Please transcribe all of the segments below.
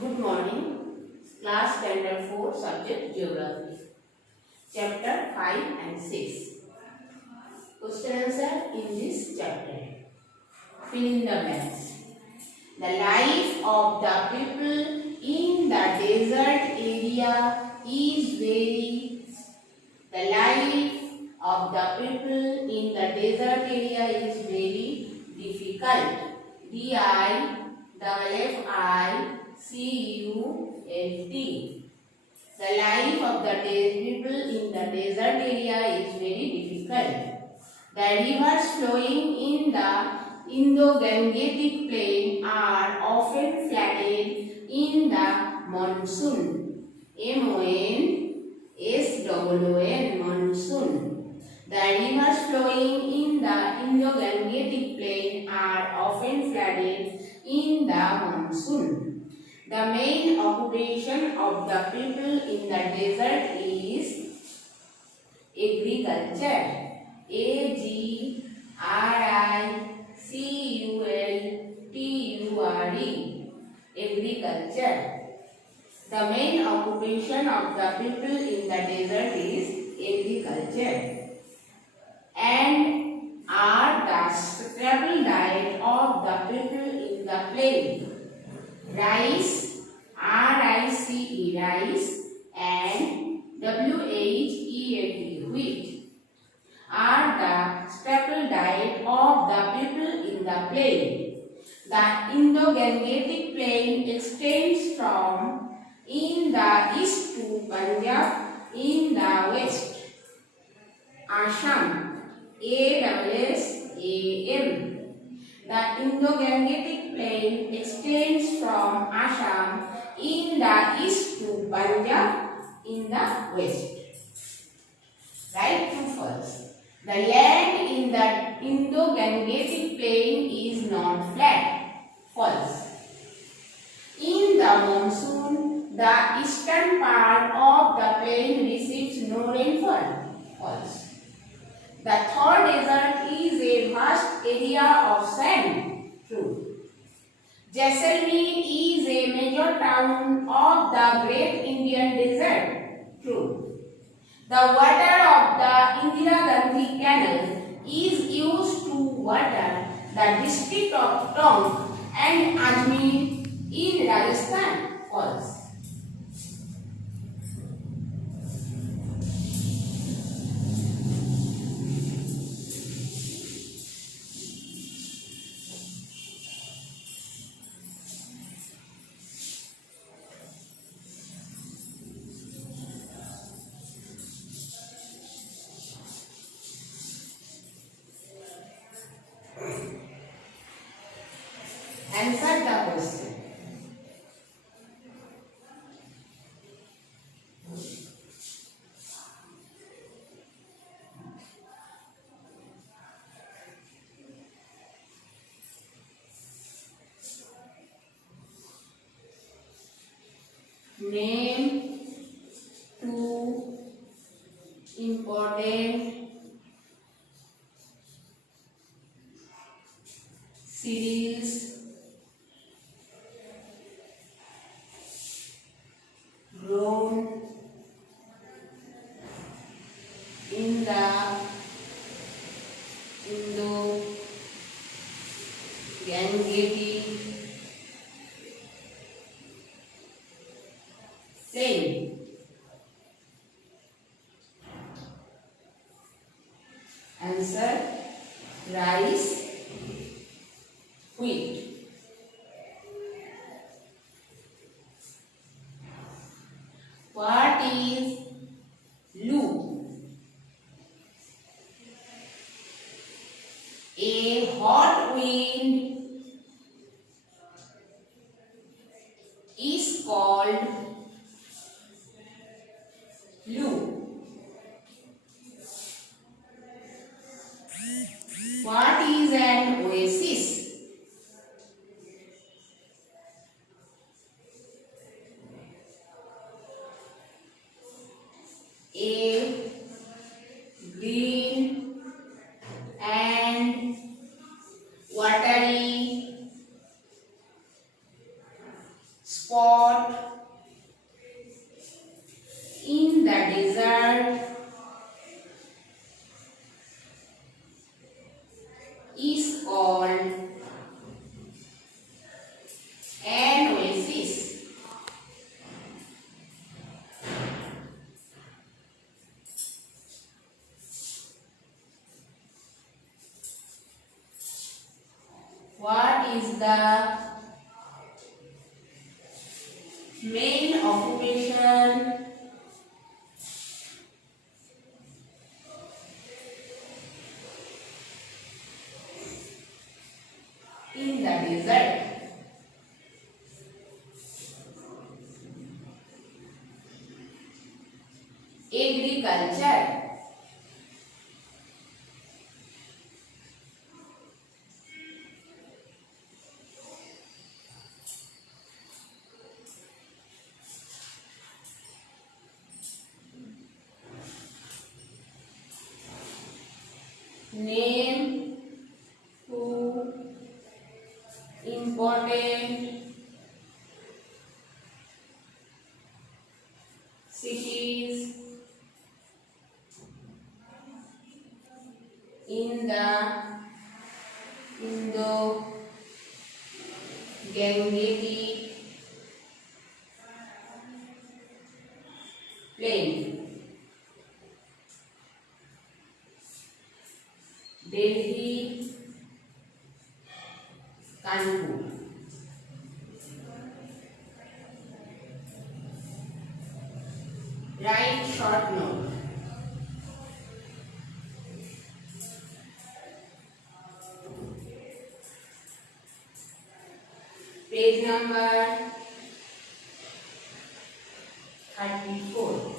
Good morning. Class Standard 4 Subject Geography. Chapter 5 and 6. Question answer in this chapter. Fill in the blanks. The life of the people in the desert area is very. The life of the people in the desert area is very difficult. DIFFICULT. The life of the people in the desert area is very difficult. The rivers flowing in the Indo-Gangetic plain are often flooded in the monsoon. MONSOON, monsoon. The rivers flowing in the Indo-Gangetic plain are often flooded in the monsoon. The main occupation of the people in the desert is agriculture. AGRICULTURE. Agriculture. The main occupation of the people in the desert is agriculture. And are the staple diet of the people in the plain. Rice, RICE, rice, and WHEAT, wheat, are the staple diet of the people in the plain. The Indo-Gangetic plain extends from in the east to Punjab, in the west, Assam, ASSAM. The Indo-Gangetic plain extends from Assam in the east to Punjab in the west. Right, true, false. The land in the Indo-Gangetic plain is not flat. False. In the monsoon, the eastern part of the plain receives no rainfall. False. The Thar Desert is a vast area of sand. True. Jaisalmer is a major town of the Great Indian Desert. True. The water of the Indira Gandhi Canal is used to water the district of Tonk and Ajmer in Rajasthan. False. Answer the question. Name two important cereals grown in the Indo-Gangetic plain. Answer: rice, wheat. What is Lu? A hot wind is called Lu. What is an oasis? A green and watery spot in the desert is called an oasis. What is the main occupation in the desert? Agriculture. Name two important cities in the Indo-Gangetic Plain. Delhi, Kanpur. Write short note. Page number 34.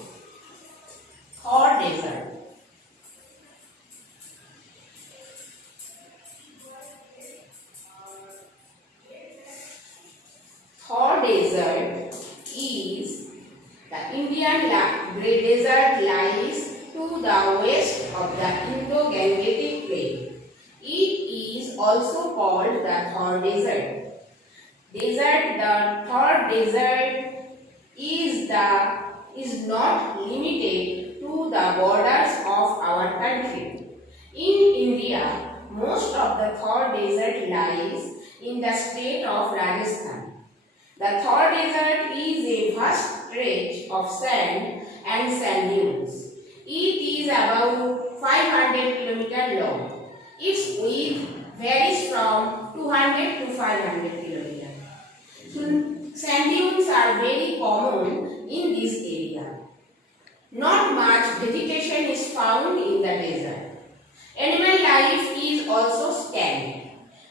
Thor Desert. Thor Desert is the Indian Great Desert, lies to the west of the Indo-Gangetic Plain. It is also called the Thor Desert. The Thor Desert is not limited to the borders of our country. In India, most of the Thor Desert lies in the state of Rajasthan. The Thor Desert is a vast stretch of sand and sand dunes. It is about 500 km long. Its width varies from 200 to 500 km. Sand dunes are very common in this area. Not much vegetation is found in the desert. Animal life is also scant.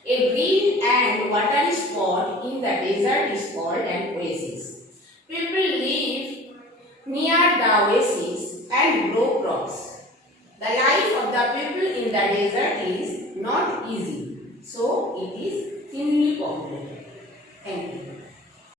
A green and watery spot in the desert is called an oasis. People live near the oasis and grow crops. The life of the people in the desert is not easy, so it is thinly populated.